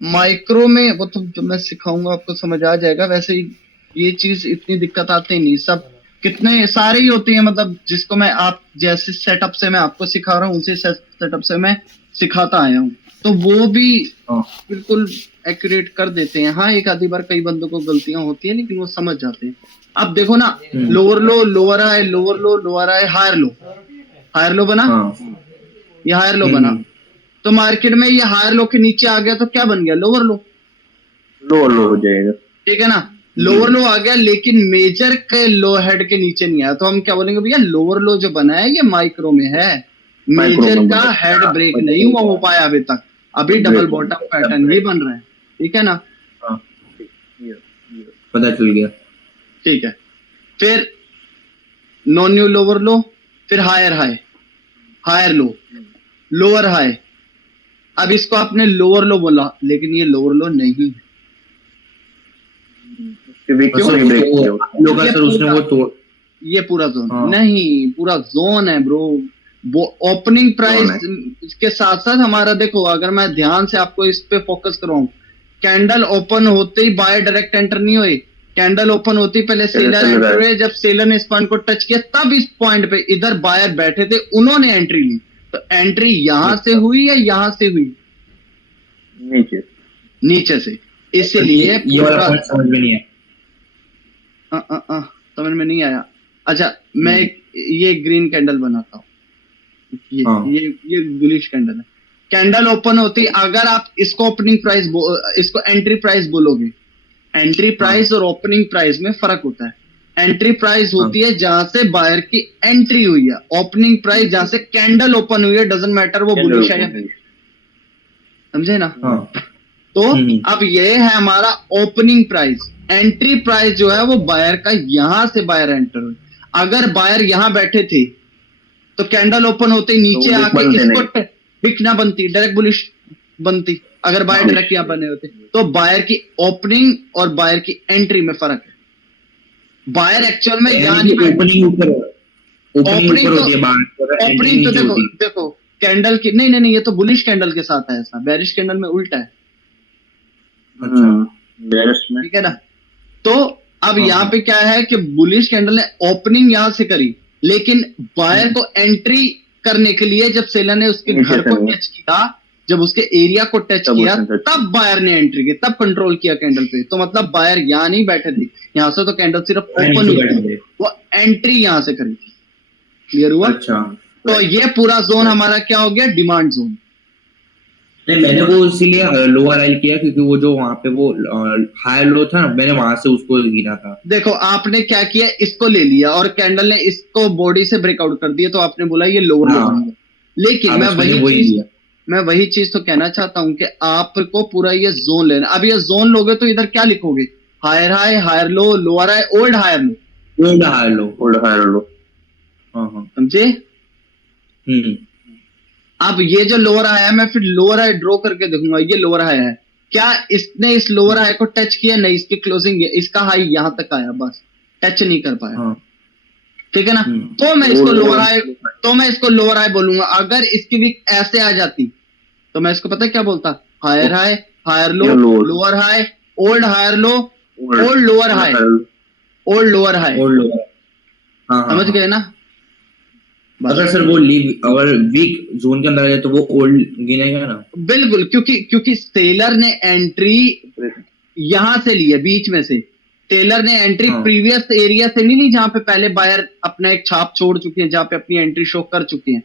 Micro में वो तो जो मैं सिखाऊंगा आपको समझ आ जाएगा। वैसे ही ये चीज इतनी दिक्कत आती नहीं, सब कितने सारे ही होती है, मतलब जिसको मैं आप जैसे सेटअप से मैं आपको सिखा रहा हूँ उसी सेटअप से मैं सिखाता आया हूँ, तो वो भी हाँ बिल्कुल एक्यूरेट कर देते हैं। हाँ, एक आधी बार कई बंदों को गलतियां होती है, लेकिन वो समझ जाते हैं। अब देखो ना, lower low, lower high, lower low, lower high, higher low, higher low बना, हाँ ये हायर लो बना। तो मार्केट में ये हायर लो के नीचे आ गया तो क्या बन गया? लोअर लो। लो हो जाएगा। ठीक है ना? लोअर लो आ गया, लेकिन मेजर के लो हेड के नीचे नहीं आया, तो हम क्या बोलेंगे भैया? लोअर लो जो बना है ये माइक्रो में है, माइक्रो मेजर में का बना हेड हाँ, ब्रेक पता नहीं चल हुआ गया। हो पाया अभी तक, अभी डबल ब्रेक बॉटम पैटर्न ही बन रहा है। ठीक है ना? हाँ ये पता चल गया। ठीक है। फिर नॉन न्यू लोअर लो, फिर higher high, higher low, lower high. अब इसको आपने लोअर लो बोला, लेकिन ये लोअर लो नहीं है। क्यों? लोग ये सर उसने पूरा वो तोड़। ये पूरा जोन हाँ नहीं, पूरा जोन है ब्रो। वो ओपनिंग जोन प्राइस है। के साथ साथ हमारा देखो, अगर मैं ध्यान से आपको इस पे फोकस कराऊं, कैंडल ओपन होते ही बाय डायरेक्ट एंटर नहीं हुए, कैंडल ओपन होती पहले पहले सेलर चल रहा एंटर है हुए, जब सेलर ने इस पॉइंट को टच किया तब इस पॉइंट पे इधर बायर बैठे थे, उन्होंने एंट्री ली। तो एंट्री यहां से अच्छा हुई या यहां से हुई? नीचे। नीचे से। सर इसीलिए ये वाला पूरा पॉइंट समझ में नहीं है। समझ में नहीं आया। अच्छा, मैं हम्म, ये ग्रीन कैंडल बनाता हूँ, ये हाँ ये बुलिश कैंडल है। कैंडल ओपन होती, अगर आप इसको ओपनिंग प्राइस इसको एंट्री प्राइस बोलोगे, एंट्री हाँ प्राइस और ओपनिंग प्राइस में फर्क होता है। एंट्री प्राइस हाँ होती है जहां से बायर की एंट्री हुई है, ओपनिंग प्राइस जहां से कैंडल ओपन हुई है, डजेंट मैटर वो कैंडल बुलिश है या ओपन bearish, समझे ना? हाँ तो हम्म अब ये है हमारा ओपनिंग प्राइस। एंट्री प्राइस जो है वो बायर का, यहां से बायर एंटर हुए। अगर बायर यहां बैठे थे तो कैंडल ओपन होते ही तो वो नीचे बिग आके बनते इसको नहीं। बिक ना बनती, डायरेक्ट बुलिश बनती। अगर बायर हाँ डायरेक्ट यहां बने होते तो बायर की ओपनिंग और बायर की एंट्री में फर्क है। बायर एक्चुअल में यानी यहां कि नहीं बैठ, ओपनिंग ऊपर होती है बाहर और एंट्री ओपनिंग तो नीचे देखो, होती है। देखो कैंडल की नहीं नहीं नहीं, ये तो बुलिश कैंडल के साथ है, ऐसा बेरिश कैंडल में उल्टा है। अच्छा बेरिश में ठीक है ना? तो अब हाँ यहाँ हाँ पे क्या है कि बुलिश कैंडल ने ओपनिंग यहां से करी, लेकिन बायर को एंट्री करने के लिए जब सेलर ने उसके नीचे घर से को नहीं, टच किया, जब उसके एरिया को टच तब किया, उसने टच तब बायर ने एंट्री की, तब कंट्रोल किया कैंडल पे। तो मतलब बायर यहां नहीं बैठे थे, यहां से तो कैंडल सिर्फ मैं ओपन नीचे हुई बैठे थी, थे। वो एंट्री यहां से करी थी। क्लियर हुआ? अच्छा तो ये पूरा जोन राइट। हमारा क्या हो गया? Demand zone. नहीं मैंने वो इसीलिए लोअर हाई किया क्योंकि वो जो वहां पे वो हाई लो था ना मैंने वहां से उसको गिना था। देखो आपने क्या किया, इसको ले लिया और कैंडल ने इसको बॉडी से ब्रेकआउट कर दिया, तो आपने बोला ये लोअर लो बन हाँ गया। लेकिन बस मैंने वही लिया। मैं वही चीज तो कहना चाहता हूं कि आपको पूरा ये जोन लेना। अब ये जोन लोगे तो इधर क्या लिखोगे? Higher high, higher low, lower high, old higher low. Old high low. Hold higher low. हाँ हाँ समझे? हम्म अब ये जो लोअर हाई है, मैं फिर लोअर हाई ड्रॉ करके देखूंगा, ये लोअर हाई है, क्या इसने इस लोअर हाई को टच किया? नहीं, इसकी क्लोजिंग, इसका हाई यहां तक आया, बस टच नहीं कर पाया। हाँ ठीक है ना? हम्म तो मैं वो इसको लोअर लोअर हाई, तो मैं इसको लोअर हाई बोलूंगा। अगर इसकी भी ऐसे आ जाती तो मैं इसको पता है क्या बोलता? हायर हाई, हायर लो, ये lower lower high, old higher low, hold old lower hold high, higher low. Old lower high. Old low. हाँ हाँ समझ हाँ गए ना? अगर बस। सर वो लीव अगर वीक जोन के अंदर आ जाए तो वो ओल्ड गिनेगा ना। बिल्कुल, क्योंकि क्योंकि सेलर ने एंट्री यहां से ली है, बीच में से। टेलर ने एंट्री हाँ प्रीवियस एरिया से नहीं ली, जहां पे पहले बायर अपना एक छाप छोड़ चुके हैं, जहां पे अपनी एंट्री शो कर चुके हैं।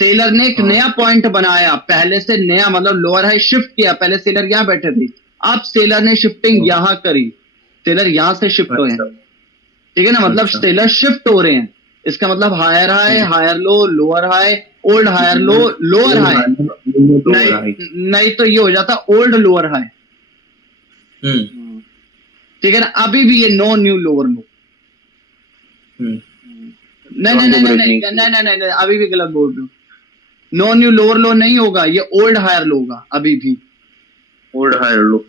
टेलर ने एक हाँ नया पॉइंट बनाया, पहले से नया, मतलब लोअर हाई शिफ्ट किया। पहले सेलर यहां बैठे थे, अब सेलर ने शिफ्टिंग हाँ, यहां करी, सेलर यहां से शिफ्ट हुए हैं। अच्छा ठीक है ना? मतलब अच्छा सेलर शिफ्ट हो रहे हैं, इसका मतलब higher high, hmm higher low, lower high, old higher low, lower old high. High नहीं, हाई। नहीं तो ये हो जाता ओल्ड लोअर हाई। हम्म ठीक है ना? अभी भी ये नो न्यू लोअर लो। हम्म नहीं नहीं जोन को नहीं नहीं ब्रेक नहीं नहीं नहीं किया। नहीं नहीं नहीं, अभी भी गलत बोल रहे हो। नो न्यू लोअर लो नहीं होगा, ये ओल्ड हायर लो होगा अभी भी। Hold higher low.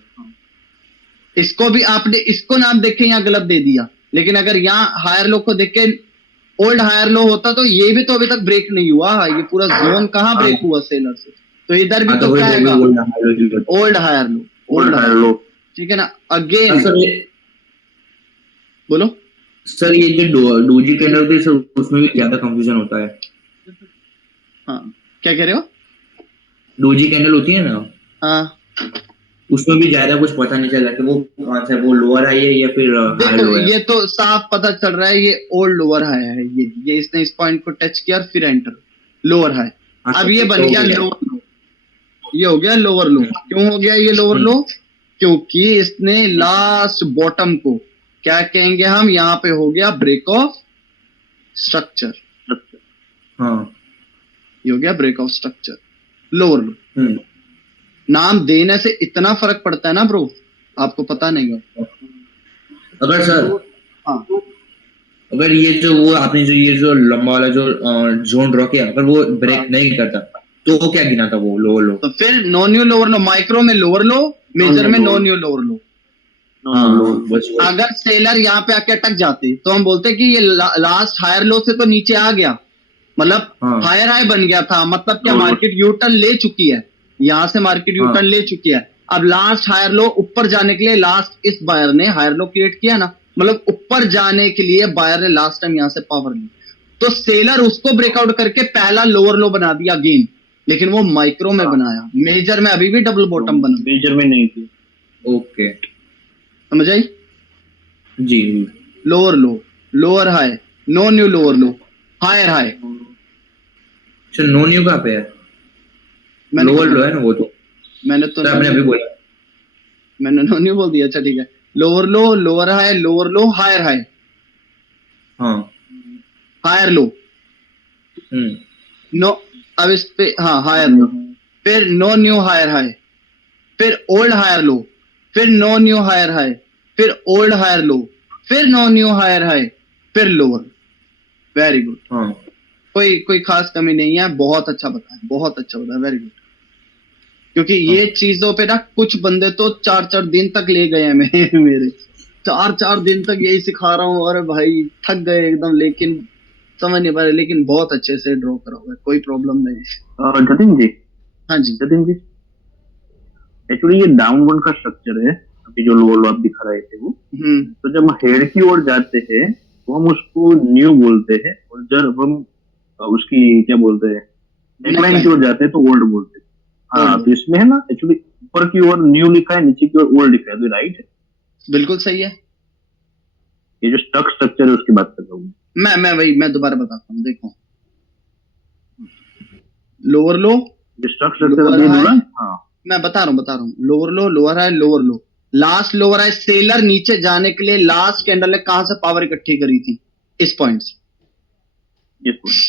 इसको भी आपने इसको नाम देख के यहाँ गलत दे दिया, लेकिन अगर यहाँ हायर लो को देख के ओल्ड हायर लो होता तो ये भी तो अभी तक ब्रेक नहीं हुआ, ये पूरा जोन कहाँ हाँ ब्रेक हुआ सेलर से? तो इधर भी हाँ, तो तो वही क्या तो भी आएगा? Old high old higher low, old higher low ठीक है ना। अगेन सर बोलो। सर ये जो डोजी कैंडल होती है सर, उसमें भी ज्यादा कंफ्यूजन होता है। हाँ क्या कह रहे हो? डोजी कैंडल होती है ना, हाँ उसमें भी ज्यादा कुछ पता नहीं चल रहा कि वो कौन सा है, वो लोअर हाई है या फिर हाई देखो लो है। ये तो साफ पता चल रहा है, ये ओल्ड लोअर हाई है। ये इसने इस पॉइंट को टच किया और फिर एंटर लोअर हाई। हाँ, अब ये तो बन हो गया गया। लोअर लो, ये हो गया लोअर लो। क्यों हो गया ये लोअर लो? क्योंकि इसने लास्ट बॉटम को क्या कहेंगे हम, यहाँ पे हो गया ब्रेक ऑफ स्ट्रक्चर। हाँ। ये हो गया break of structure, lower low. Hmm. नाम देने से इतना फर्क पड़ता है ना ब्रो, आपको पता नहीं है। अगर सर हाँ अगर ये जो वो आपने जो ये जो लंबा वाला जो जोन ड्रॉ किया, अगर वो ब्रेक नहीं करता तो वो क्या गिना था, वो लोअर लो? तो फिर no new lower low, micro में लोअर लो, मेजर में नो न्यू लोअर लो। हाँ बस वही। अगर सेलर यहाँ पे आके अटक जाते तो हम बोलते कि ये लास्ट हायर लो से तो नीचे आ गया, मतलब हाँ। हायर हाई बन गया था, मतलब क्या हाँ। मार्केट यू टर्न ले चुकी है, यहाँ से मार्केट यू हाँ। टर्न ले चुकी है। अब लास्ट हायर लो ऊपर जाने के लिए लास्ट इस बायर ने हायर लो क्रिएट किया ना, मतलब ऊपर जाने के लिए बायर ने लास्ट टाइम यहाँ से पावर ली, तो सेलर उसको ब्रेकआउट करके पहला लोअर लो बना दिया अगेन, लेकिन वो माइक्रो में बनाया, मेजर में अभी भी डबल बॉटम बना। मेजर में नहीं थी। ओके समझ आई? जी। Lower low, lower high, no new lower low, higher high. अच्छा, नो न्यू कहाँ पे है? मैंने लोअर लो है ना वो तो। मैंने तो आपने अभी बोला। मैंने नो न्यू बोल दिया। अच्छा ठीक है, lower low, lower high, lower low, higher high, हाँ। हायर लो, नो, अब इस पे हाँ हायर लो, फिर नो न्यू हायर हाई, फिर ओल्ड हायर लो, फिर नो न्यू हायर हाई, फिर ओल्ड हायर लो, फिर नो न्यू हायर हाई, फिर लोअर। वेरी गुड, हाँ। कोई कोई खास कमी नहीं है, बहुत अच्छा बताया, बहुत अच्छा बताया, वेरी गुड। क्योंकि ये चीजों पे ना कुछ बंदे तो 4-4 दिन तक ले गए हैं मेरे 4-4 दिन तक यही सिखा रहा हूँ, और भाई थक गए एकदम, लेकिन समझ नहीं पा रहे, लेकिन बहुत अच्छे से ड्रॉ करा हुआ है, कोई प्रॉब्लम नहीं है। जतिन जी, हाँ जी जतिन जी, एक्चुअली ये डाउनवर्ड का स्ट्रक्चर है, अभी जो लोअर लो आप दिखा रहे थे वो। तो जब हम हेड की ओर जाते हैं तो हम उसको न्यू बोलते हैं, और जब हम उसकी क्या बोलते हैं नेकलाइन की ओर जाते हैं तो ओल्ड बोलते हैं। हाँ, तो इसमें है ना एक्चुअली ऊपर की ओर न्यू लिखा है, नीचे की ओर ओल्ड लिखा है, तो राइट है। बिल्कुल सही है। ये जो स्ट्रक्चर है उसकी बात कर रहा हूँ मैं दोबारा बताता हूँ, देखो लोअर लो, जो स्ट्रक्चर Lower अभी high। बोला। हाँ, मैं बता रहा हूँ, lower low, lower high, lower लो, लास्ट लोअर हाई, सेलर नीचे जाने के लिए लास्ट कैंडल ने कहां से पावर इकट्ठी करी थी? इस पॉइंट से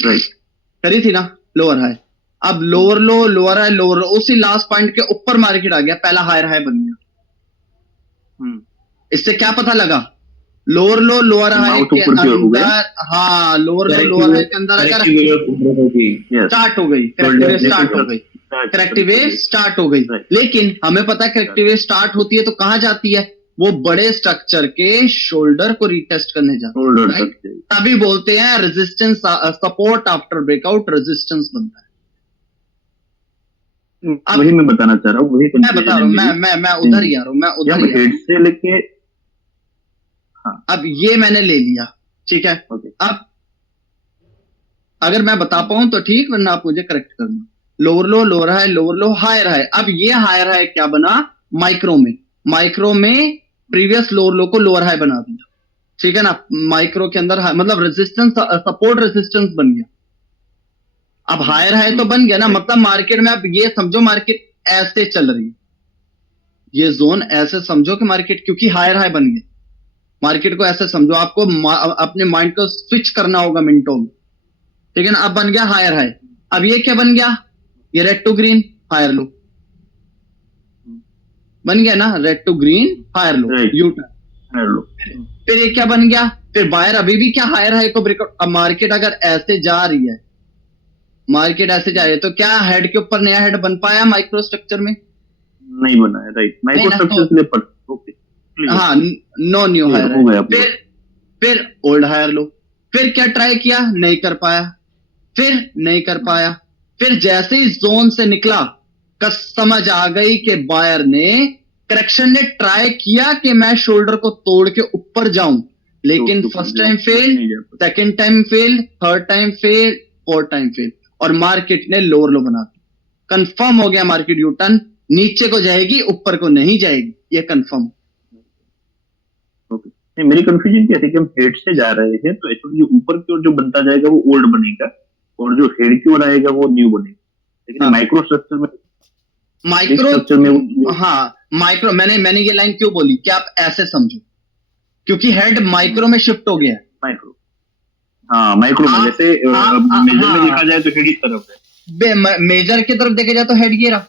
राइट करी थी ना, लोअर हाई। अब lower low, lower high, lower लो, उसी लास्ट पॉइंट के ऊपर मार्केट आ गया, पहला हायर हाई बन गया। इससे क्या पता लगा? लोअर लो, लोअर हाई के अंदर, हाँ लोअर लो, लोअर हाई के अंदर अगर स्टार्ट हो गई, करेक्टिव वेव स्टार्ट हो गई, करेक्टिव वेव स्टार्ट हो गई। लेकिन हमें पता है करेक्टिव वेव स्टार्ट होती है तो कहां जाती है? वो बड़े स्ट्रक्चर के शोल्डर को रिटेस्ट करने जाती है, राइट? तभी बोलते हैं resistance, support after breakout resistance बनता है। वही मैं बताना चाह रहा हूँ, वही मैं बता रहा हूँ, मैं उधर ही आ रहा हूँ, मैं उधर ही आ रहा हेड से लेके। हूँ। अब ये मैंने ले लिया, ठीक है। अब अगर मैं बता पाऊं तो ठीक, वरना आप मुझे करेक्ट करना। Lower low, lower high, lower low, higher high. अब ये हायर हाई क्या बना? माइक्रो में प्रीवियस लोअर लो को लोअर हाई बना दिया, ठीक है ना। माइक्रो के अंदर मतलब रेजिस्टेंस, सपोर्ट रेजिस्टेंस बन गया। अब हायर हाई तो बन गया ना, मतलब मार्केट में अब ये समझो मार्केट ऐसे चल रही है, ये जोन ऐसे समझो कि मार्केट, क्योंकि हायर हाई बन गया, मार्केट को ऐसे समझो, आपको अपने माइंड को स्विच करना होगा मिनटों में, ठीक है ना। अब बन गया हायर हाई। अब ये क्या बन गया? ये red to green higher low बन गया ना, red to green higher low, U turn. फिर ये क्या बन गया? फिर बायर अभी भी क्या हायर हाई को ब्रेकआउट। अब मार्केट अगर ऐसे जा रही है, मार्केट ऐसे जा रही है, तो क्या हेड के ऊपर नया हेड बन पाया माइक्रो स्ट्रक्चर में? नहीं बना है, राइट। माइक्रो स्ट्रक्चर के लिए पर ओके, हाँ, नो न्यू हायर हो गया। फिर ओल्ड हायर लो, फिर क्या ट्राई किया, नहीं कर पाया, फिर नहीं कर पाया, फिर जैसे ही जोन से निकला, समझ आ गई कि बायर ने करेक्शन ने ट्राई किया कि मैं शोल्डर को तोड़ के ऊपर जाऊं, लेकिन first time fail, second time fail, third time fail, fourth time fail, और मार्केट ने लोअर लो बना दिया। कंफर्म हो गया मार्केट यू टर्न नीचे को जाएगी, ऊपर को नहीं जाएगी, ये कंफर्म। नहीं, मेरी कंफ्यूजन क्या थी कि हम हेड से जा रहे हैं तो एक्चुअली ऊपर की ओर जो बनता जाएगा वो ओल्ड बनेगा और जो हेड की ओर आएगा वो न्यू बनेगा, लेकिन माइक्रो स्ट्रक्चर में हाँ माइक्रो, मैंने ये लाइन क्यों बोली कि आप ऐसे समझो, क्योंकि हेड माइक्रो में शिफ्ट हो गया है। माइक्रो में जैसे मेजर में देखा जाए तो हेड इस तरफ है, मेजर की तरफ देखा जाए तो हेड ये रहा,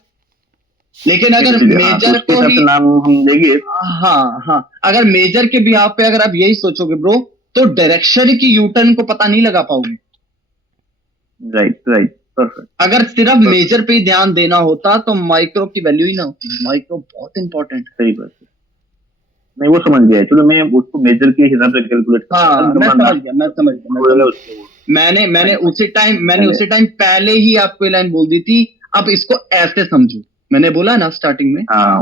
लेकिन अगर मेजर को ही नाम हम देंगे, हाँ अगर मेजर के बिहाफ पे अगर आप यही सोचोगे ब्रो, तो डायरेक्शन की यूटर्न को पता नहीं लगा पाओगे। Right perfect. अगर सिर्फ मेजर पे ही ध्यान देना होता तो माइक्रो की वैल्यू ही ना होती। माइक्रो बहुत इंपॉर्टेंट है। सही बात है, मैं वो समझ गया, चलो मैं उसको मेजर के हिसाब से कैलकुलेट मैं समझ गया। मैंने उसी टाइम पहले ही आपको लाइन बोल दी थी, अब इसको ऐसे समझो, मैंने बोला ना स्टार्टिंग में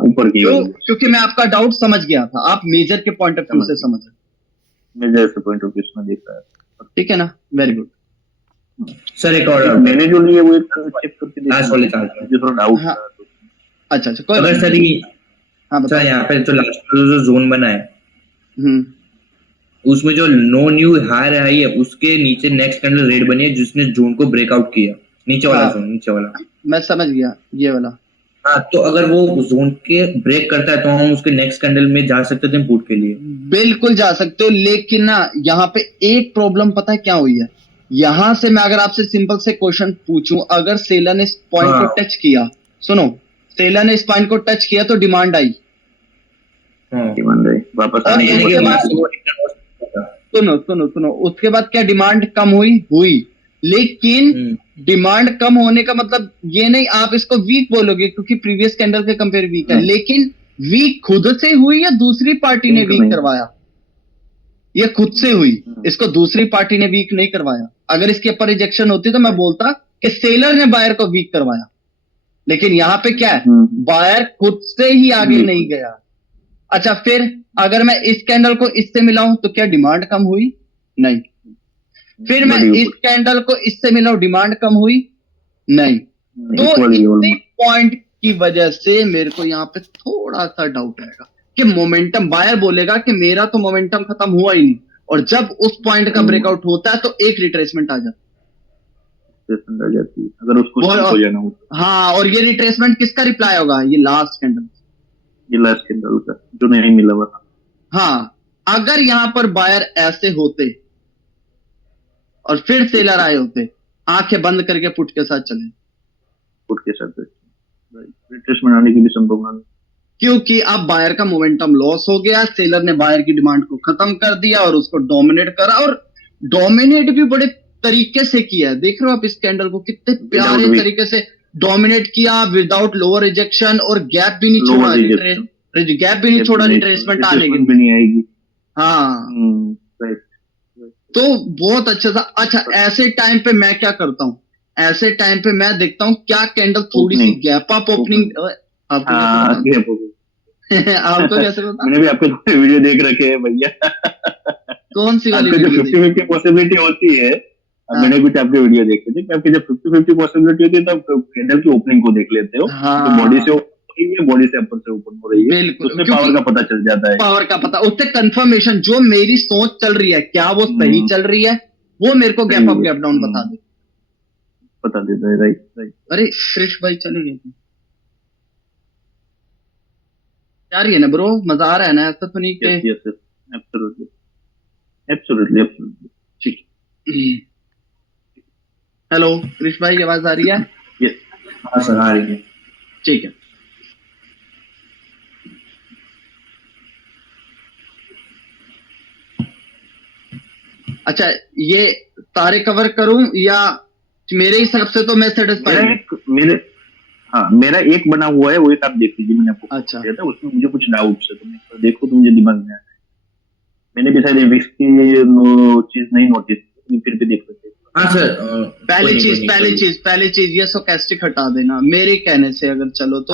ऊपर की, क्योंकि मैं आपका डाउट समझ गया था, आप मेजर के पॉइंट ऑफ व्यू से समझ रहे, मेजर से पॉइंट ऑफ व्यू से देख रहा है, ठीक है ना, वेरी गुड सर। एक और मैंने जो लिए वो एक चेक करके लास्ट वाले चार्ट मुझे थोड़ा डाउट था। अच्छा कोई अगर सर सर यहाँ पे जो लास्ट जो जोन बना है उसमें जो नो न्यू हायर हाई है उसके नीचे नेक्स्ट कैंडल रेड बनी है जिसने जोन को ब्रेकआउट किया, नीचे वाला जोन, नीचे वाला, मैं समझ गया ये वाला। हाँ, तो अगर वो जोन के ब्रेक करता है तो हम उसके नेक्स्ट कैंडल में जा सकते थे पुट के लिए, बिल्कुल जा सकते हो, लेकिन ना यहाँ पे एक प्रॉब्लम पता है क्या हुई है। यहाँ से मैं अगर आपसे सिंपल से क्वेश्चन पूछूं, अगर सेलर ने इस पॉइंट को टच किया, सुनो, सेलर ने इस पॉइंट को टच किया तो डिमांड आई, डिमांड आई वापस आने के बाद सुनो उसके बाद क्या डिमांड कम हुई, लेकिन डिमांड कम होने का मतलब ये नहीं आप इसको वीक बोलोगे क्योंकि प्रीवियस कैंडल के कंपेयर वीक है, लेकिन वीक खुद से हुई या दूसरी पार्टी ने वीक करवाया? ये खुद से हुई, इसको दूसरी पार्टी ने वीक नहीं करवाया। अगर इसके ऊपर रिजेक्शन होती तो मैं बोलता कि सेलर ने बायर को वीक करवाया, लेकिन यहां पे क्या है, बायर खुद से ही आगे नहीं गया। अच्छा, फिर अगर मैं इस कैंडल को इससे मिलाऊं तो क्या डिमांड कम हुई? नहीं। फिर मैं इस कैंडल को इससे मिलाऊं, डिमांड कम हुई? नहीं। तो इसी पॉइंट की वजह से मेरे को यहाँ पे थोड़ा सा डाउट आएगा कि मोमेंटम, बायर बोलेगा कि मेरा तो मोमेंटम खत्म हुआ ही नहीं, और जब उस पॉइंट का ब्रेकआउट होता है तो एक रिट्रेसमेंट आ जाती है, अगर उसको हो जाना हो। हाँ, और ये रिट्रेसमेंट किसका रिप्लाई होगा? ये लास्ट कैंडल का जो नहीं मिला हुआ। हाँ, अगर यहां पर बायर ऐसे होते और फिर सेलर आए होते, आंखें बंद करके पुट के साथ चले, पुट के साथ रिट्रेसमेंट आने की भी संभावना, क्योंकि अब बायर का मोमेंटम लॉस हो गया, सेलर ने बायर की डिमांड को खत्म कर दिया और उसको डोमिनेट करा, और डोमिनेट भी बड़े तरीके से किया। देख रहे हो आप इस कैंडल को, कितने प्यारे तरीके से डोमिनेट किया, विदाउट लोअर रिजेक्शन, और गैप भी नहीं छोड़ा, रिट्रेसमेंट आने की भी नहीं आएगी। हाँ, तो बहुत अच्छा था। अच्छा, ऐसे टाइम पे मैं क्या करता हूँ, ऐसे टाइम पे मैं देखता हूँ क्या कैंडल थोड़ी सी गैप अप ओपनिंग, आपको कैसे पता? मैंने भी आपके वीडियो देख रखे हैं भैया। कौन सी वाली? जो 50-50 पॉसिबिलिटी होती है, मैंने कुछ आपके वीडियो देखे थे कि आपकी जब 50-50 पॉसिबिलिटी होती है तब कैंडल की ओपनिंग को देख लेते हो, तो बॉडी से बॉडी से अपर से ओपन हो रही है, बिल्कुल, उसमें पावर का पता चल जाता है, पावर का पता, उससे कंफर्मेशन जो मेरी सोच चल रही है क्या वो सही चल रही है, वो मेरे को गैप अप गैप डाउन बता देता है। राइट। अरे कृष भाई चले गए यार, ये ना ब्रो, मजा आ रहा है ना, ऐसा तो नहीं कि एब्सोल्युटली ठीक। हेलो कृष भाई, आवाज आ रही है? हाँ सर, आ रही है। ठीक है। अच्छा, ये सारे कवर करूं या मेरे हिसाब से तो मैं सेटिस्फाइड, मेरा एक बना हुआ है, वो एक आप देख लीजिए, मैंने आपको दिया था, उसमें मुझे कुछ डाउट्स है, तो देखो तो मुझे दिमाग में आया। मैंने भी शायद विक्स की चीज नहीं नोटिस, फिर भी देख सकते। हाँ सर, पहली चीज ये स्टोकैस्टिक हटा देना मेरे कहने से, अगर चलो तो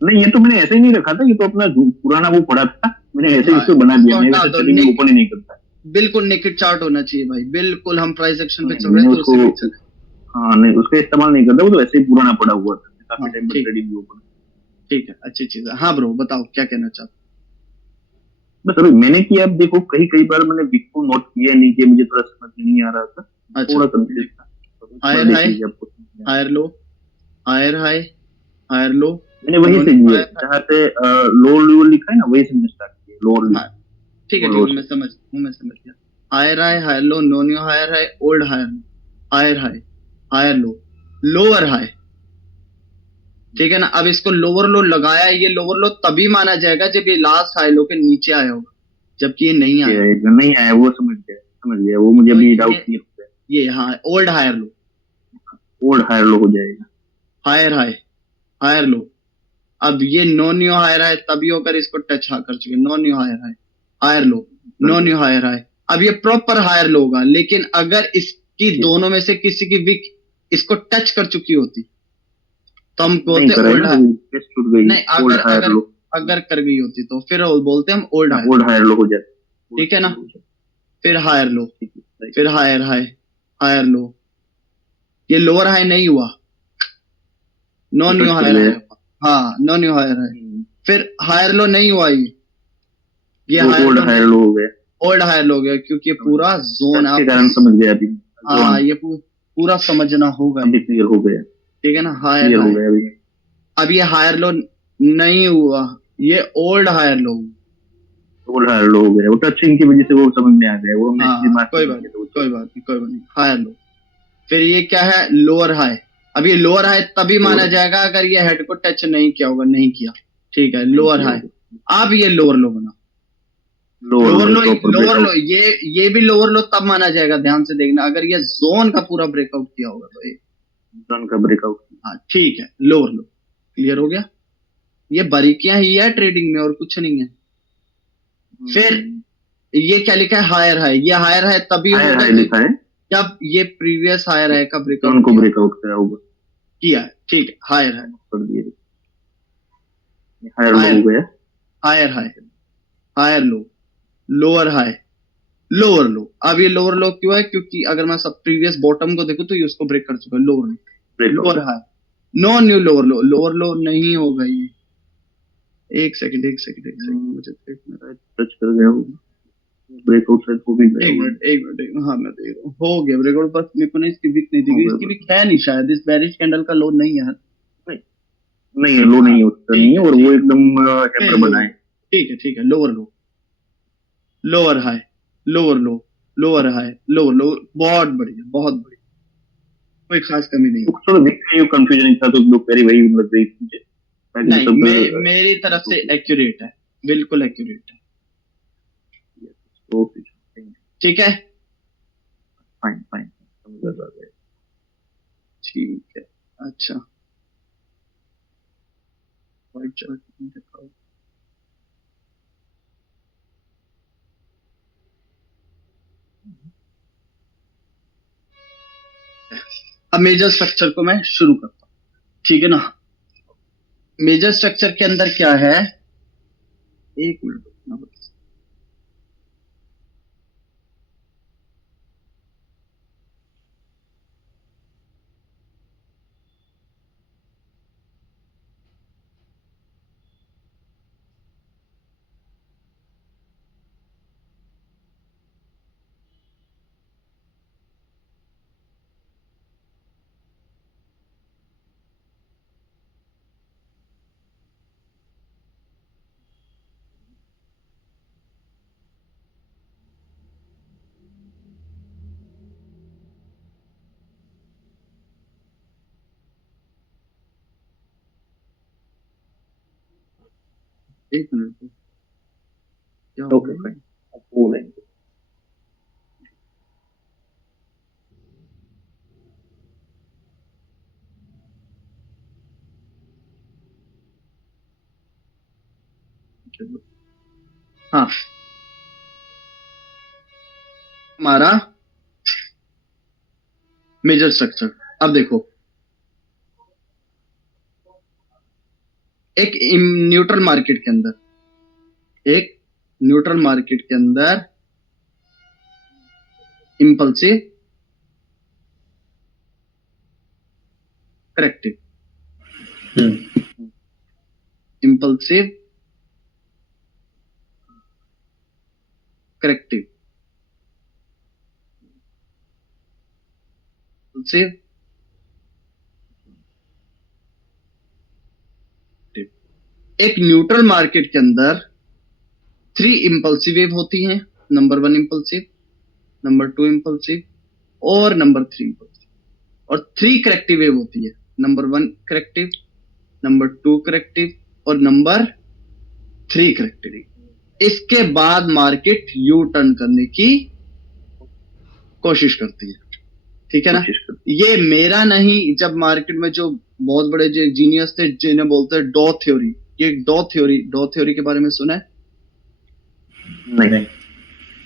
नहीं, ये तो मैंने ऐसे ही नहीं रखा था, ये तो अपना पुराना वो पड़ा था, मैंने ऐसे ही हाँ, इसको बना दिया। इसको मैं हटा वैसे दो, ट्रेडिंग ओपन ही नहीं करता। बिल्कुल नेकेड चार्ट होना चाहिए भाई, बिल्कुल हम प्राइस एक्शन पे नहीं, चल रहे मैंने हैं तो उसको, उसी पे चले। हाँ नहीं, उसका इस्तेमाल नहीं करता, वो तो ऐसे ही पुराना पड़ा हुआ था, काफी हाँ टाइम में ठीक, ट्रेडिंग ओपन। ठीक है, अच्छी चीज है। हाँ ब्रो बताओ क्या कहना चाहते बस अभी मैंने किया, अब देखो कई कई बार मैंने विक को नोट किया, नहीं किया, मुझे थोड़ा समझ में नहीं आ रहा था, हो? अच्छा, थोड़ा कंफ्यूज था, तो इस बार हायर देख हाई, लीजिए आपको समझ में आ higher low, higher high, higher low, जाएगा। मैंने वही नो से न्यू किया, हायर। जहाँ पे लोअर लेवल लिखा है ना, वही से मैंने स्टार्ट किया, लोअर हाँ ठीक है, लेवल ठीक लो है, से। मैं समझ गया। Higher high, higher low, no new higher high, old higher low, higher high, higher low, lower high. ठीक है ना, अब इसको लोअर लो लगाया, ये लोअर लो तभी माना जाएगा जब ये लास्ट हाई लो के नीचे आया होगा, जबकि ये नहीं आया। नहीं आया, वो समझ गया, वो मुझे तो अभी डाउट क्लियर हो गया। ये हाँ old higher low, old higher low हो जाएगा। Higher high, higher low. अब ये नो न्यू हायर हाई तभी होकर इसको टच हाँ कर चुके, no new higher high, higher low, कर नो दिया। New higher high. अब ये प्रॉपर हायर लो होगा, लेकिन अगर इसकी ठीक। दोनों में से किसी की विक इसको टच कर चुकी होती तो हम नहीं बोलते करे ओल्ड ना, हायर। तो टेस्ट छूट गई। नहीं, ओल्ड अगर हायर अगर लो, अगर कर गई होती तो फिर वो बोलते हम old higher. Old higher low हो जाएगा। ओल्ड ठीक है ना, हायर लो हो जाएगा। फिर हायर लो, ठीक है, राइट। फिर हायर हाई, हायर लो। ये लोअर हाई नहीं हुआ, नो न्यू टच कर हायर गए। हाई हुआ। हाँ नो न्यू हायर हाई। हम्म, फिर हायर लो नहीं हुआ, ये वो हायर ओल्ड लो हायर नहीं, लो हो गया। ओल्ड हायर लो गया क्योंकि ये समझ पूरा गया, जोन टच के आपको कारण समझ गया अभी। हाँ जोन ये पूरा समझना होगा ये। अभी क्लियर हो गया। ठीक है ना, हायर क्लियर हो हाई। गया अभी। अब ये हायर लो नहीं हुआ, ये ओल्ड हायर लो हुआ। ओल्ड हायर लो हो गया, वो टचिंग की वजह से वो समझ में आ गया, वो हमने हाँ दिमाग में कोई नहीं बात किया नहीं, था वो कोई चीज। बात नहीं, कोई बात नहीं, हायर लो। फिर ये क्या है, लोअर हाई। अब ये लोअर हाई तभी माना लोअर जाएगा अगर ये हेड को टच नहीं किया होगा, नहीं किया। ठीक है, नहीं लोअर किया हाई। होगा। अब ये लोअर लो बना, लोअर लोअर लो लो, प्रॉपर लोअर लो, ब्रेकआउट। ये भी लोअर लो तब माना जाएगा, ध्यान से देखना, अगर ये जोन का पूरा ब्रेकआउट किया होगा तो ये। जोन का ब्रेकआउट। हाँ ठीक है, लोअर लो क्लियर हो गया। ये बारीकियां ही है ट्रेडिंग में और कुछ नहीं है। फिर ये क्या लिखा है, हायर हाई। ये हायर हाई तभी हायर होगा हाई जब लिखा है, जब ये प्रीवियस हायर हाई का जोन ब्रेकआउट को ब्रेकआउट करा होगा। किया है। ठीक है, हायर हाई, कर दिए, हायर लो हायर, हो गया। Higher high, higher low, lower high, lower low. अब ये लोअर लो क्यों है, क्योंकि अगर मैं सब प्रीवियस बॉटम को देखूं तो ये उसको ब्रेक कर चुका है। Lower low, lower breakout. High, no new lower low, lower low नहीं होगा ये। एक सेकंड, एक सेकंड, एक सेकंड, मुझे देखना। टच कर गया होगा, ब्रेकआउट शायद हो भी गया एक होगा। मिनट, एक मिनट, हाँ मैं देख रहा हूँ, हो गया ब्रेकआउट, बस मेरे को नहीं इसकी विक नहीं हो दिखी, गया इसकी बस। विक है नहीं शायद, इस बेरिश कैंडल का लो नहीं है। नहीं, नहीं लो हाँ नहीं है, उसका नहीं ठीक है, है, और ठीक वो एकदम है, हैमर बना लोअर, है। ठीक है, ठीक है, lower low, lower high, lower low, lower high, lower लो, बहुत बढ़िया, बहुत बढ़िया, कोई खास कमी नहीं। तो थोड़ा दिख रही है, कंफ्यूजन था तो दोपहर वही लग गई मुझे, बाकी तो नहीं सब मेरी तरफ से एक्यूरेट है, बिल्कुल एक्यूरेट है। ओके। ठीक है, फाइन फाइन, समझ आ गया। ठीक है, अच्छा, व्हाइट चार्ट दिखाओ। अब मेजर स्ट्रक्चर को मैं शुरू करता हूँ, ठीक है ना। मेजर स्ट्रक्चर के अंदर क्या है, एक मिनट रुकना बस। एक मिनट, क्या हो ओके गया। फाइन, अब बोलेंगे। चलो, हाँ, हमारा मेजर स्ट्रक्चर, अब देखो एक न्यूट्रल मार्केट के अंदर, एक न्यूट्रल मार्केट के अंदर impulsive, corrective, impulsive, corrective, impulsive, एक न्यूट्रल मार्केट के अंदर 3 इंपल्सिव वेव होती हैं, नंबर 1 इंपल्सिव, नंबर 2 इंपल्सिव और नंबर 3 इंपल्सिव, और 3 करेक्टिव वेव होती है, नंबर 1 करेक्टिव, नंबर 2 करेक्टिव और नंबर 3 करेक्टिव। इसके बाद मार्केट यू टर्न करने की कोशिश करती है, ठीक है ना। ये मेरा नहीं, जब मार्केट में जो बहुत बड़े जो जीनियस थे जिन्हें बोलते हैं डॉ थ्योरी, ये डॉ थ्योरी के बारे में सुना है? नहीं।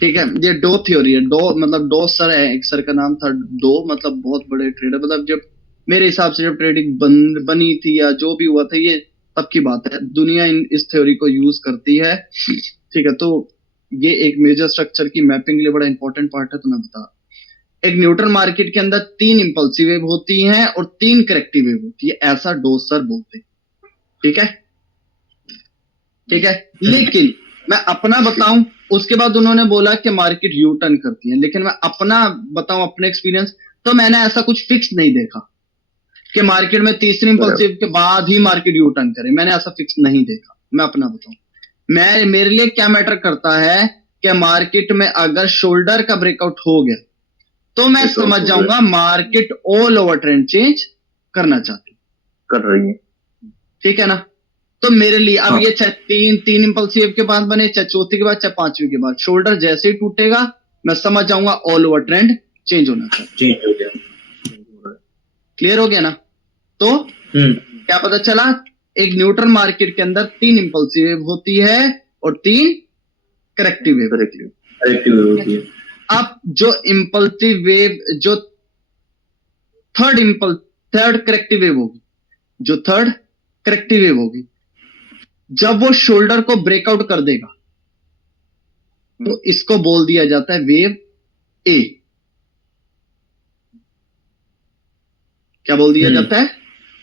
ठीक है, ये डॉ थ्योरी है। डॉ मतलब डॉ सर है, एक सर का नाम था डॉ, मतलब बहुत बड़े ट्रेडर, मतलब जब मेरे हिसाब से जब ट्रेडिंग बनी थी या जो भी हुआ था, ये तब की बात है। दुनिया इस थ्योरी को यूज करती है, ठीक है। तो ये एक मेजर स्ट्रक्चर की मैपिंग के लिए बड़ा इंपॉर्टेंट पार्ट है, तो मैं बता। एक न्यूट्रल मार्केट के अंदर 3 इंपल्सिव वेव होती हैं और 3 करेक्टिव वेव होती है, ऐसा डॉ सर बोलते हैं, ठीक है, ठीक है। लेकिन मैं अपना बताऊं, उसके बाद उन्होंने बोला कि मार्केट यू टर्न करती है, लेकिन मैं अपना बताऊं, अपने एक्सपीरियंस, तो मैंने ऐसा कुछ फिक्स नहीं देखा कि मार्केट में तीसरी इंपल्सिव के बाद ही मार्केट यू टर्न करे, मैंने ऐसा फिक्स नहीं देखा। मैं अपना बताऊं, मेरे लिए क्या मैटर करता है कि मार्केट में अगर शोल्डर का ब्रेकआउट हो गया तो मैं समझ जाऊंगा market all over trend change करना चाहती कर रही है, ठीक है ना। तो मेरे लिए अब ये चाहे तीन इंपल्सिव के बाद बने, चाहे चौथी के बाद, चाहे पांचवी के बाद, शोल्डर जैसे ही टूटेगा मैं समझ जाऊंगा ऑल ओवर ट्रेंड चेंज होना चाहिए। चेंज हो गया, क्लियर हो गया ना। तो क्या पता चला, एक न्यूट्रल मार्केट के अंदर 3 इंपल्सिव वेव होती है और 3 करेक्टिव वेव होती है। अब जो इंपल्सिव वेव, जो थर्ड करेक्टिव वेव होगी, जो थर्ड करेक्टिव वेव होगी, जब वो शोल्डर को ब्रेकआउट कर देगा तो इसको बोल दिया जाता है वेव ए। क्या बोल दिया जाता है?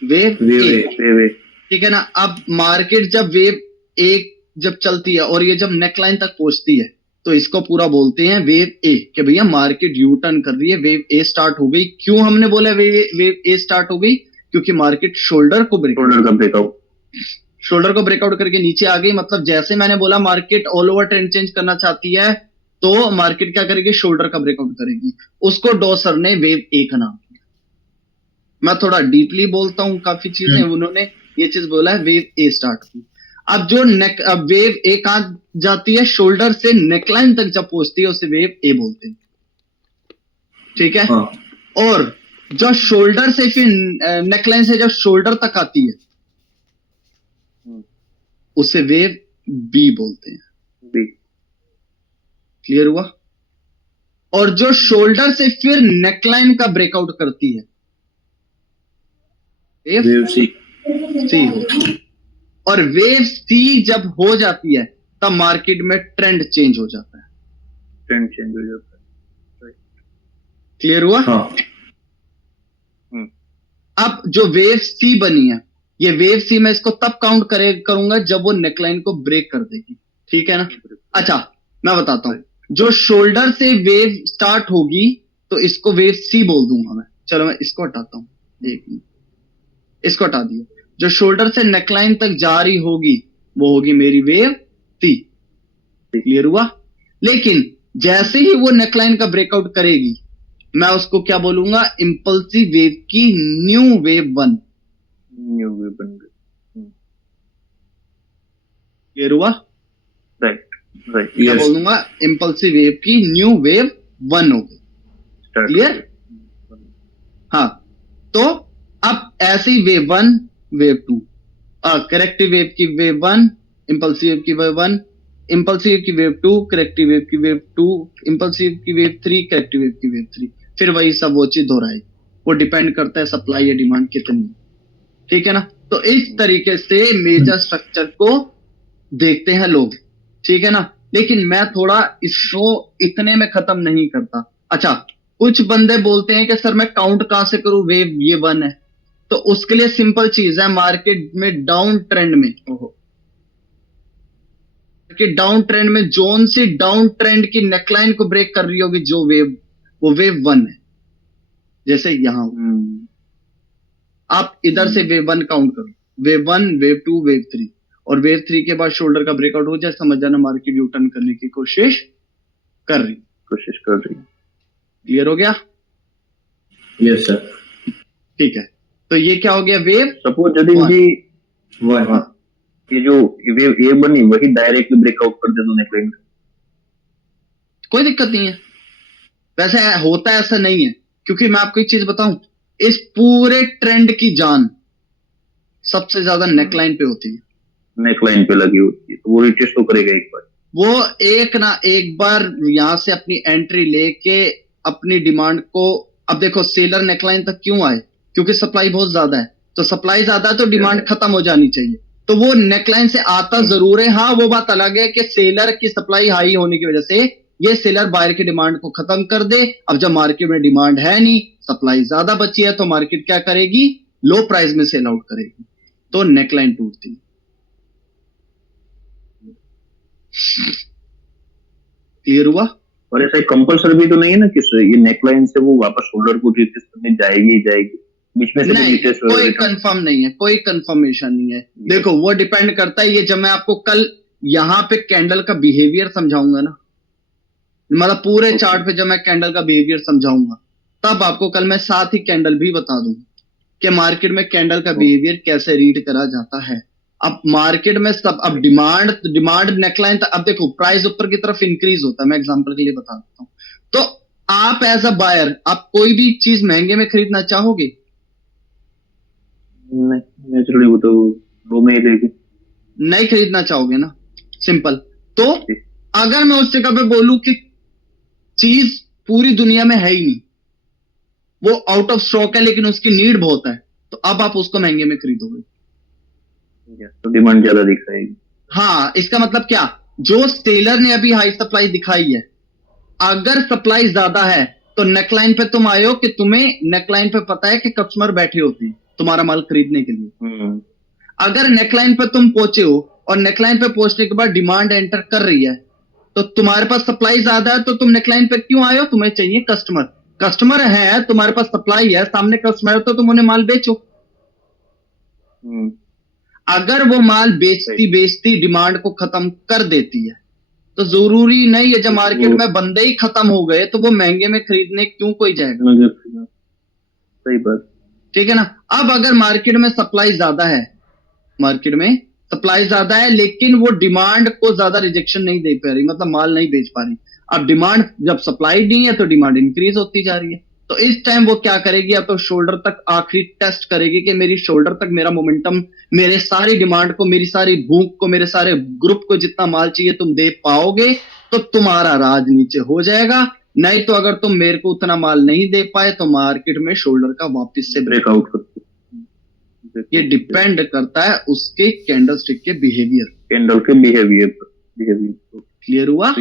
वेव ए, ठीक है ना। अब मार्केट जब वेव ए जब चलती है और ये जब नेकलाइन तक पहुंचती है तो इसको पूरा बोलते हैं वेव ए, कि भैया मार्केट यू टर्न कर रही है, वेव ए स्टार्ट हो गई। क्यों हमने बोला वेव ए स्टार्ट हो गई? क्योंकि मार्केट शोल्डर को ब्रेकआउट करके नीचे आ गई। मतलब जैसे मैंने बोला market all over trend change करना चाहती है तो मार्केट क्या करेगी? शोल्डर का ब्रेकआउट करेगी। उसको डॉ सर ने वेव ए का नाम दिया। मैं थोड़ा डीपली बोलता हूं काफी चीजें, उन्होंने ये चीज बोला है वेव ए स्टार्ट की। अब जो अब वेव ए कहां जाती है? शोल्डर से नेकलाइन तक जब पहुंचती है उसे वेव ए बोलते हैं, ठीक है। और जो शोल्डर से फिर नेकलाइन से जब शोल्डर तक आती है उसे वेव बी बोलते हैं। क्लियर हुआ? और जो शोल्डर से फिर नेकलाइन का ब्रेकआउट करती है वेव सी होती है। और वेव सी जब हो जाती है तब मार्केट में ट्रेंड चेंज हो जाता है। क्लियर हुआ? अब जो वेव सी बनी है, ये वेव सी मैं इसको तब काउंट करूंगा जब वो नेकलाइन को ब्रेक कर देगी, ठीक है ना। अच्छा मैं बताता हूं, जो शोल्डर से वेव स्टार्ट होगी तो इसको वेव सी बोल दूंगा मैं। चलो मैं इसको हटाता हूं, एक मिनट, इसको हटा दिया। जो शोल्डर से नेकलाइन तक जा रही होगी वो होगी मेरी वेव सी। क्लियर हुआ? लेकिन जैसे ही वो नेकलाइन का ब्रेकआउट करेगी मैं उसको क्या बोलूंगा? इंपल्सिव वेव की न्यू वेव 1। क्लियर हुआ? राइट। क्या बोलूंगा? इंपल्सिव वेव की न्यू वेव 1 होगी। क्लियर? हाँ, तो अब ऐसी वेव 1, वेव 2, करेक्टिव वेव की वेव 1, इंपल्सिव वेव की वेव 1, इंपल्सिव की वेव 2, करेक्टिव वेव की वेव 2, इंपल्सिव की वेव 3, करेक्टिव वेव की वेव 3। फिर वही सब वो चीज दोहराई। वो डिपेंड करता है सप्लाई या डिमांड कितनी, ठीक है ना। तो इस तरीके से मेजर स्ट्रक्चर को देखते हैं लोग, ठीक है ना। लेकिन मैं थोड़ा इसको इतने में खत्म नहीं करता। अच्छा, कुछ बंदे बोलते हैं कि सर मैं काउंट कहां से करूं, वेव ये 1 है। तो उसके लिए सिंपल चीज है, मार्केट में डाउन ट्रेंड में, कि डाउन ट्रेंड में जोन से डाउन ट्रेंड की नेकलाइन को ब्रेक कर रही होगी जो वेव, वो वेव 1 है। जैसे यहां आप इधर से वेव 1 काउंट करो, वेव 1, वेव 2, वेव 3, और वेव 3 के बाद शोल्डर का ब्रेकआउट हो जाए, समझ जाना मार्केट यू टर्न करने की कोशिश कर रही। क्लियर हो गया? Yes sir. ठीक है, तो ये क्या हो गया, वेव सपोज यदि जी ये जो वेव ए बनी वही डायरेक्टली ब्रेकआउट कर दे तो नेकलाइन, कोई दिक्कत नहीं है। वैसे होता है ऐसा नहीं है, क्योंकि मैं आपको एक चीज बताऊं, इस पूरे ट्रेंड की जान सबसे ज्यादा नेकलाइन पे होती है, नेकलाइन पे लगी होती है, तो वो रिटेस्ट तो करेगा एक बार। वो एक ना एक बार यहां से अपनी एंट्री लेके अपनी डिमांड को, अब देखो सेलर नेकलाइन तक क्यों आए, क्योंकि सप्लाई बहुत ज्यादा है। तो सप्लाई ज्यादा है तो डिमांड खत्म हो जानी चाहिए, तो वो नेकलाइन से आता जरूर है। हाँ, वो बात अलग है कि सेलर की सप्लाई हाई होने की वजह से ये सेलर बायर की डिमांड को खत्म कर दे। अब जब मार्केट में डिमांड है नहीं, सप्लाई ज्यादा बची है, तो मार्केट क्या करेगी, लो प्राइस में सेल आउट करेगी, तो नेकलाइन टूटती है। क्लियर हुआ? और ऐसा कंपल्सरी भी तो नहीं है ना कि ये नेकलाइन से वो वापस शोल्डर को रिटेस्ट करने जाएगी ही जाएगी, बीच में से नहीं, कोई कंफर्म नहीं है, कोई कंफर्मेशन नहीं है। देखो वो डिपेंड करता है, ये जब मैं आपको कल यहाँ पे कैंडल का बिहेवियर समझाऊंगा ना, मतलब पूरे चार्ट पे जब मैं कैंडल का बिहेवियर समझाऊंगा, तब आपको कल मैं साथ ही कैंडल भी बता दूंगा कि मार्केट में कैंडल का बिहेवियर कैसे रीड करा जाता है। अब मार्केट में सब, अब डिमांड नेकलाइन, अब देखो प्राइस ऊपर की तरफ इंक्रीज होता है, मैं एग्जांपल के लिए बता देता हूं। तो आप एज अ बायर आप कोई भी चीज महंगे में खरीदना चाहोगे? नेचुरली वो तो लो में ही लेगी, नहीं खरीदना चाहोगे ना, सिंपल। तो अगर मैं उस जगह पे बोलूं कि चीज पूरी दुनिया में है ही नहीं, वो आउट ऑफ स्टॉक है, लेकिन उसकी नीड बहुत है, तो अब आप उसको महंगे में खरीदोगे, तो डिमांड ज्यादा दिखाएगी। हाँ, इसका मतलब क्या, जो सेलर ने अभी हाई सप्लाई दिखाई है, अगर सप्लाई ज्यादा है तो नेकलाइन पे तुम आए हो कि तुम्हें नेकलाइन पे पता है कि कस्टमर बैठे होते हैं तुम्हारा माल खरीदने के लिए। अगर नेकलाइन पे तुम पहुंचे हो और नेकलाइन पे पहुंचने के बाद डिमांड एंटर कर रही है, तो तुम्हारे पास सप्लाई ज्यादा है, तो तुम नेकलाइन पे क्यों आए हो, तुम्हें चाहिए कस्टमर। कस्टमर है, तुम्हारे पास सप्लाई है, सामने कस्टमर है, तो तुम उन्हें माल बेचो। अगर वो माल बेचती डिमांड को खत्म कर देती है, तो जरूरी नहीं है जब मार्केट में बंदे ही खत्म हो गए तो वो महंगे में खरीदने क्यों कोई जाएगा। सही बात, ठीक है ना। अब अगर मार्केट में सप्लाई ज्यादा है, मार्केट में सप्लाई ज्यादा है, लेकिन वो डिमांड को ज्यादा रिजेक्शन नहीं दे पा रही, मतलब माल नहीं बेच पा रही। अब डिमांड जब सप्लाई नहीं है तो डिमांड इंक्रीज होती जा रही है, तो इस टाइम वो क्या करेगी, या तो शोल्डर तक आखिरी टेस्ट करेगी कि मेरी शोल्डर तक मेरा मोमेंटम, मेरे सारी डिमांड को, मेरी सारी भूख को, मेरे सारे ग्रुप को जितना माल चाहिए तुम दे पाओगे तो तुम्हारा राज नीचे हो जाएगा। नहीं तो अगर तुम मेरे को उतना माल नहीं दे पाए तो मार्केट में शोल्डर का वापस से ब्रेकआउट करती। ये डिपेंड करता है उसके कैंडल स्टिक के बिहेवियर, कैंडल के बिहेवियर। क्लियर हुआ?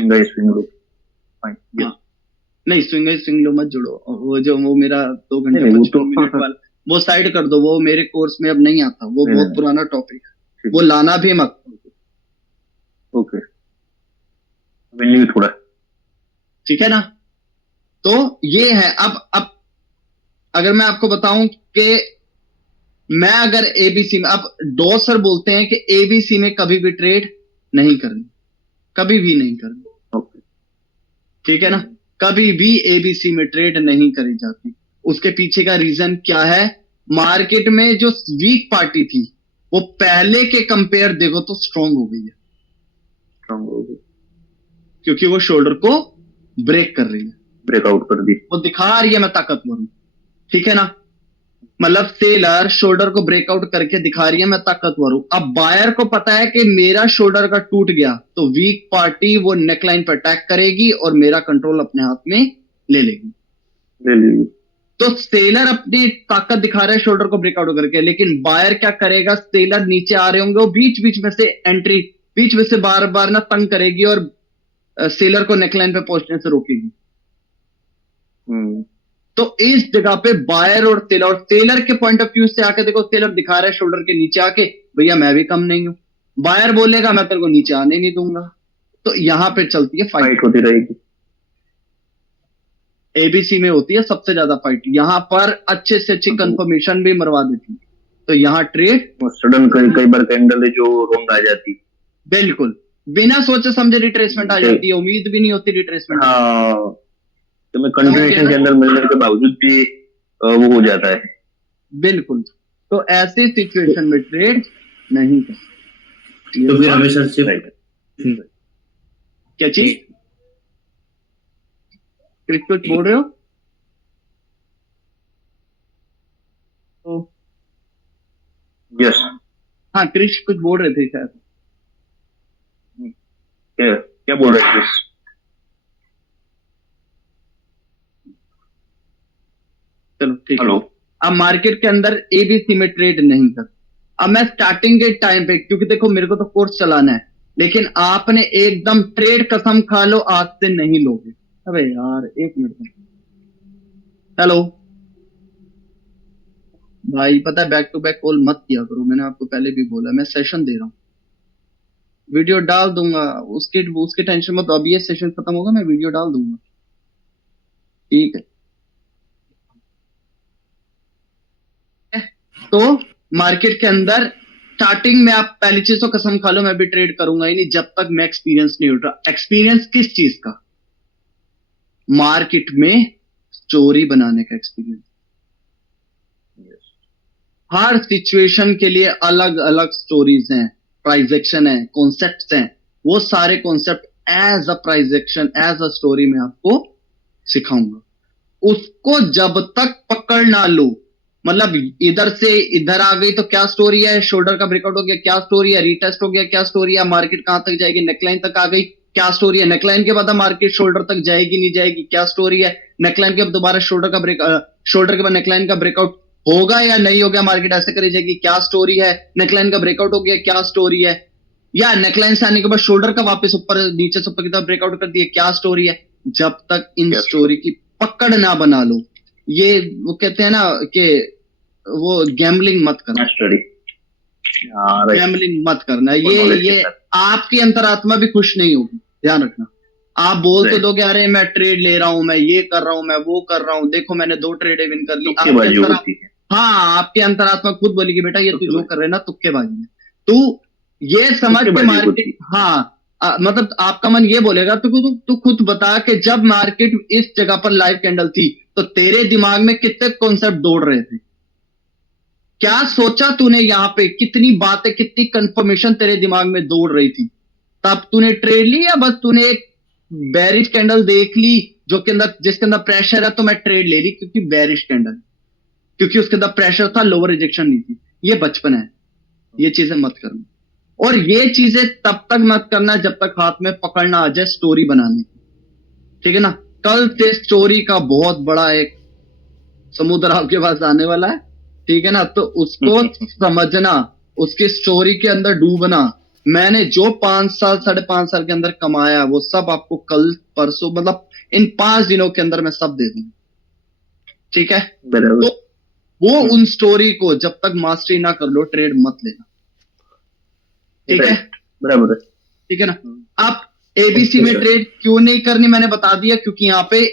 नहीं, स्विंग लो मत जोड़ो, वो जो वो मेरा 2 घंटे 55 मिनट वाला वो साइड कर दो, वो मेरे कोर्स में अब नहीं आता, वो बहुत पुराना टॉपिक है, वो लाना भी मत। ओके, थोड़ा ठीक है ना। तो ये है। अब अगर मैं आपको बताऊं कि मैं अगर एबीसी में, अब डॉ सर बोलते हैं कि एबीसी में कभी भी ट्रेड नहीं करनी, कभी भी नहीं करनी, ठीक है ना, कभी भी एबीसी में ट्रेड नहीं करी जाती। उसके पीछे का रीजन क्या है, मार्केट में जो वीक पार्टी थी वो पहले के कंपेयर देखो तो स्ट्रांग हो गई है, क्योंकि वो शोल्डर को ब्रेक कर रही है, ब्रेकआउट कर दी, वो दिखा रही है मैं ताकतवर हूं, ठीक है ना। मतलब सेलर शोल्डर को ब्रेकआउट करके दिखा रही है मैं ताकतवर हूं। अब बायर को पता है कि मेरा शोल्डर का टूट गया तो वीक पार्टी वो नेकलाइन पर अटैक करेगी और मेरा कंट्रोल अपने हाथ में ले लेगी। तो सेलर अपनी ताकत दिखा रहा है शोल्डर को ब्रेकआउट करके, लेकिन बायर क्या करेगा, सेलर नीचे आ रहे होंगे, वो बीच बीच में से एंट्री, बीच में से बार बार ना तंग करेगी और सेलर को नेकलाइन पे पहुंचने से रोकेगी। तो इस जगह पे बायर और सेलर के पॉइंट ऑफ व्यू से आके देखो, सेलर दिखा रहा है शोल्डर के नीचे आके, भैया मैं भी कम नहीं हूं। बायर बोलेगा मैं तेरे को नीचे आने नहीं दूंगा। तो यहां पे चलती है फाइट होती रहेगी। एबीसी में होती है सबसे ज्यादा फाइट, यहां पर अच्छे से अच्छी कंफर्मेशन भी मरवा देती है। तो यहाँ ट्रेड सडन कई बार कैंडल है जो रॉन्ग आ जाती, बिल्कुल बिना सोचे समझे रिट्रेसमेंट आ जाती है, उम्मीद भी नहीं होती रिट्रेसमेंट। हाँ, तो मैं कंटिन्यूएशन कैंडल मिलने के बावजूद भी वो हो जाता है। बिल्कुल, तो ऐसी सिचुएशन में ट्रेड नहीं कर। तो फिर हमेशा से क्या चीज कुछ बोल रहे हो? यस, हाँ क्रिश कुछ बोल रहे थे शायद। क्या बोल रहे थे क्रिश? चलो ठीक है। अब मार्केट के अंदर एबीसी में ट्रेड नहीं कर। अब मैं स्टार्टिंग के टाइम पे, क्योंकि देखो मेरे को तो कोर्स चलाना है, लेकिन आपने एकदम ट्रेड कसम खा लो आज से नहीं लोगे। अबे यार एक मिनट, हेलो भाई, पता है बैक टू बैक कॉल मत किया करो, मैंने आपको पहले भी बोला, मैं सेशन दे रहा हूँ, वीडियो डाल दूंगा, उसकी टेंशन मत। अब ये सेशन खत्म होगा मैं वीडियो डाल दूंगा, ठीक है? तो मार्केट के अंदर स्टार्टिंग में आप पहली चीज तो कसम खा लो मैं भी ट्रेड करूंगा ही नहीं जब तक मैं एक्सपीरियंस नहीं उठ रहा। एक्सपीरियंस किस चीज का? मार्केट में स्टोरी बनाने का एक्सपीरियंस। हर सिचुएशन के लिए अलग अलग स्टोरीज हैं, प्राइस एक्शन है, कॉन्सेप्ट्स हैं, वो सारे concept as a price action, as a story में आपको सिखाऊंगा। उसको जब तक पकड़ ना लो, मतलब इधर से इधर आ गई तो क्या स्टोरी है, शोल्डर का ब्रेकआउट हो गया क्या स्टोरी है, रीटेस्ट हो गया क्या स्टोरी है, मार्केट कहां तक जाएगी, नेकलाइन तक आ गई क्या स्टोरी है, नेकलाइन के बाद मार्केट शोल्डर तक जाएगी नहीं जाएगी क्या स्टोरी है, नेकलाइन के बाद दोबारा शोल्डर के बाद नेकलाइन का ब्रेकआउट होगा या नहीं होगा, मार्केट ऐसे करी जाएगी क्या स्टोरी है, नेकलाइन का ब्रेकआउट हो गया क्या स्टोरी है, या नेकलाइन से आने के बाद शोल्डर का वापस ऊपर नीचे से ऊपर की तरफ ब्रेकआउट कर दिया क्या स्टोरी है। जब तक इन स्टोरी की पकड़ ना बना लो, ये वो कहते हैं ना कि वो गैम्बलिंग मत करना, गैम्बलिंग मत करना, ये आपकी अंतरात्मा भी खुश नहीं होगी, ध्यान रखना। आप बोल तो दोगे अरे मैं ट्रेड ले रहा हूं, मैं ये कर रहा हूं, मैं वो कर रहा हूं, देखो मैंने 2 ट्रेड विन कर ली, हाँ आपकी अंतरात्मा खुद बोलेगी बेटा ये तू जो कर रहे है ना तुक्केबाजी है, तू ये समझ के मार्केट, हाँ मतलब आपका मन ये बोलेगा तू खुद बता कि जब मार्केट इस जगह पर लाइव कैंडल थी तो तेरे दिमाग में कितने कॉन्सेप्ट दौड़ रहे थे, क्या सोचा तूने, यहाँ पे कितनी बातें कितनी कंफर्मेशन तेरे दिमाग में दौड़ रही थी, तब तूने ट्रेड ली या बस तूने एक बेरिश कैंडल देख ली जो के अंदर जिसके अंदर प्रेशर है तो मैं ट्रेड ले ली क्योंकि बेरिश कैंडल, क्योंकि उसके अंदर प्रेशर था, लोअर रिजेक्शन नहीं थी। ये बचपन है, ये चीजें मत करना, और ये चीजें तब तक मत करना जब तक हाथ में पकड़ना आ जाए स्टोरी बनाने की, ठीक है ना? कल से स्टोरी का बहुत बड़ा एक समुद्र आपके पास आने वाला है, ठीक है ना? तो उसको समझना, उसकी स्टोरी के अंदर डूबना। मैंने जो 5 साल 5.5 साल के अंदर कमाया वो सब आपको कल परसों मतलब इन 5 दिनों के अंदर मैं सब दे दूंगा, ठीक है? तो वो उन स्टोरी को जब तक मास्टरी ना कर लो ट्रेड मत लेना, ठीक है? बराबर है, ठीक है ना? आप एबीसी में ट्रेड क्यों नहीं करनी मैंने बता दिया, क्योंकि यहाँ पे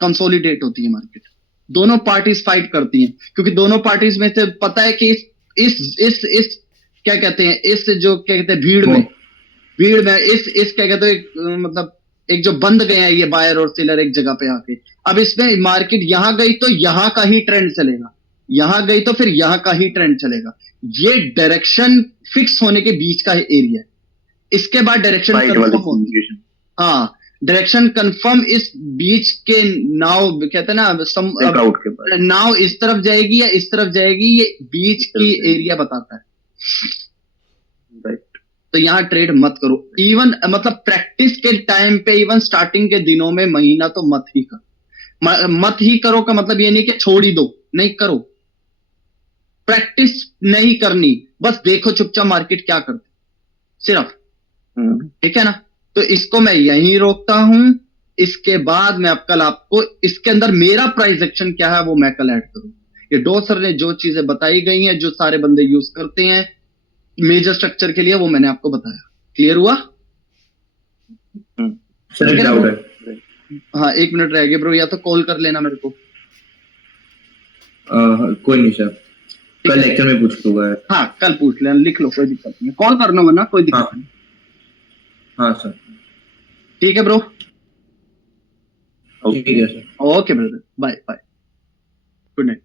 कंसोलिडेट होती है मार्केट, दोनों पार्टीज फाइट करती हैं, क्योंकि दोनों पार्टीज में से पता है कि इस क्या कहते हैं, इस जो क्या कहते हैं भीड़ में इस क्या कहते हैं मतलब एक जो बंद गए हैं ये बायर और सेलर एक जगह पे आके, अब इसमें मार्केट यहां गई तो यहां का ही ट्रेंड चलेगा, यहां गई तो फिर यहां का ही ट्रेंड चलेगा, ये डायरेक्शन फिक्स होने के बीच का एरिया है। इसके बाद डायरेक्शन हाँ डायरेक्शन कंफर्म इस बीच के नाव कहते हैं ना नाव इस तरफ जाएगी या इस तरफ जाएगी, ये बीच की एरिया बताता है, तो यहाँ ट्रेड मत करो। इवन मतलब प्रैक्टिस के टाइम पे, इवन स्टार्टिंग के दिनों में महीना तो मत ही कर, मत ही करो का मतलब ये नहीं कि छोड़ ही दो, नहीं करो, प्रैक्टिस नहीं करनी, बस देखो चुपचाप मार्केट क्या करती, सिर्फ, ठीक है ना। तो इसको मैं यहीं रोकता हूं, इसके बाद मैं अब कल आपको इसके अंदर मेरा प्राइस एक्शन क्या है वो मैं कल ऐड करूं। ये डोसर ने जो चीजें बताई गई हैं, जो सारे बंदे यूज करते हैं मेजर स्ट्रक्चर के लिए, वो मैंने आपको बताया। क्लियर हुआ? सर एक डाउट है। हाँ 1 मिनट रह गया ब्रो, या तो कॉल कर लेना मेरे को। कोई नहीं सर, कल लेक्चर में पूछ लूंगा। हाँ कल पूछ लेना, लिख लो, कोई दिक्कत नहीं, कॉल करना वरना कोई दिक्कत नहीं। हाँ सर ठीक है ब्रो, ठीक है sir. Okay brother, bye bye, good night.